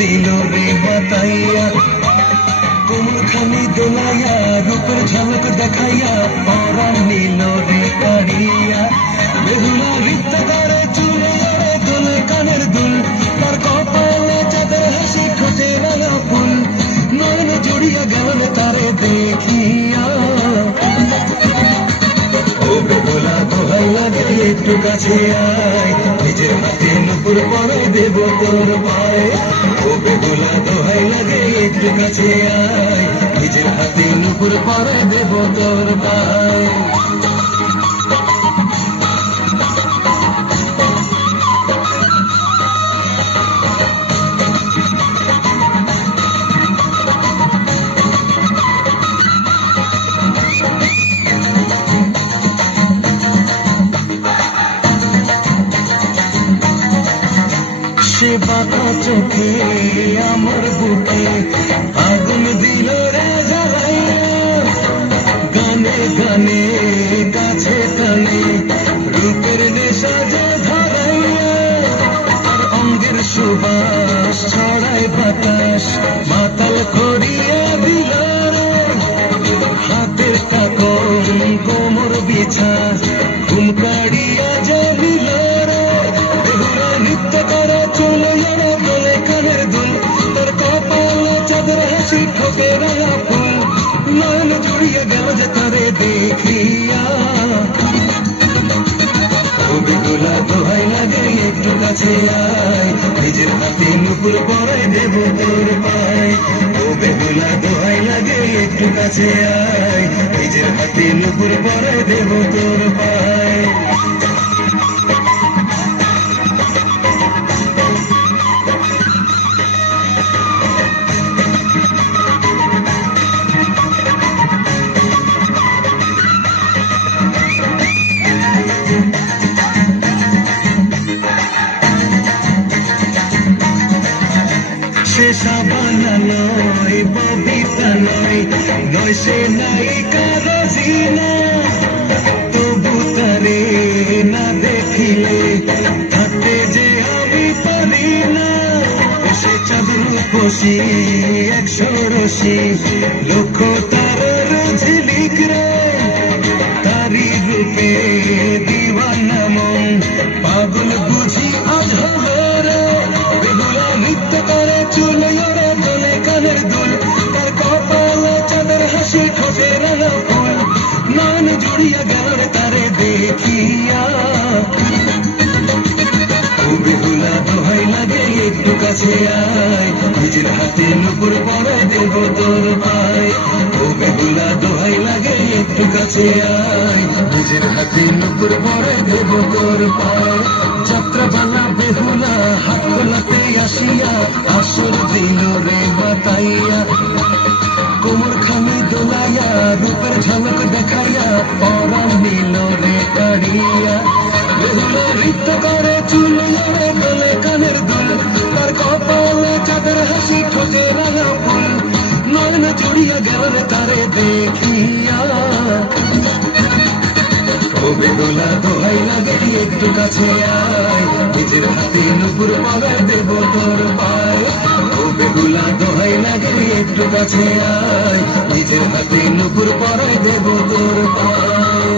দিল রে বাতাইয়া, কোমরখানি দোলাইয়া রূপের ঝলক দেখাইয়া পরাণ নিল রে কাড়িয়া। বেহুলা নৃত্য করে চুলে ওড়ে দোলে কানের দুল, তার কপালে চাঁদের হাসি ঠোঁটে রাঙা ফুল, নয়ন জুড়িয়া গেল তারে দেখিয়া। ও বেহুলা দোহাই লাগে একটু কাছে আয়, নিজের হাতে নুপুর পরে দেব তোর পায়ে। ও বেহুলা দোহাই লাগে একটু কাছে আয়, নিজের হাতে নুপুর পরে দেব তোর পায়ে। সে বাঁকা চোখে আমার বুকে আগুন দিল রে জ্বালাইয়া, গানে গানে কাছে টানে রূপের নেশা যে ধরাইয়া। আর অঙ্গের সুবাস ছড়ায় বাতাস মাতাল করিয়া দিল রে, হাতের কাকন কোমর বিছা ঘুম কাড়িয়া যাবিল রে। বেহুলা নৃত্য করে চলে যাবে বলে কানের দুল, তার কপালে চাঁদের হাসি ঠোকে রাঙা ফুল, নয়ন জুড়িয়ে গেল যে তারে দেখিয়া। ও বেহুলা দোহাই লাগে একটু কাছে আয়, নিজের হাতে নুপুর পরাই দেব তোর পায়। ও বেহুলা দোহাই লাগে একটু কাছে আয়, নিজের হাতে নুপুর পরাই দেব তোর পায়। সে সাবানা নয় ববিতা নয়, নয় সে নায়িকা রোজিনা, তবু তারে না দেখিলে থাকতে যে আমি পারি না। সে চাঁদের রূপসী এক ষোড়শী, লক্ষ তারার ঝিলিক রে, তারি রূপে দিওয়ানা মন পাগল বুঝি আজ হবে রে। বেহুলা নৃত্য করে চুলে ওড়ে দোলে কানের দুল, তার কপালে চাঁদের হাসি ঠোঁটে রাঙা ফুল, নয়ন জুড়িয়া গেল রে তারে দেখিয়া। ও বেহুলা দোহাই লাগে একটু কাছে আয়, নিজের হাতে নুপুর পরাই দেব তোর পায়। ও বেহুলা দোহাই লাগে একটু কাছে আয়, নিজের হাতে নুপুর পরাই দেব তোর পায়। যাত্রাবালা বেহুলা হাত খোলাতে আসিয়া আসর দিল রে বাতাইয়া, কোমরখানি দোলাইয়া রূপের ঝলক দেখাইয়া পরাণ নিল রে কাড়িয়া। বেহুলা নৃত্য করে চুলে ওড়ে দোলে কানের দুল, তার কপালে চাঁদের হাসি ঠোঁটে রাঙা ফুল, নয়ন জুড়িয়া গেল রে তারে দেখিয়া। ও বেহুলা দোহাই লাগে একটু কাছে আয়, নিজের হাতে নুপুর পরাই দেব তোর পায়। ও বেহুলা দোহাই লাগে একটু কাছে আয়, নিজের হাতে নুপুর পরাই দেব তোর পায়।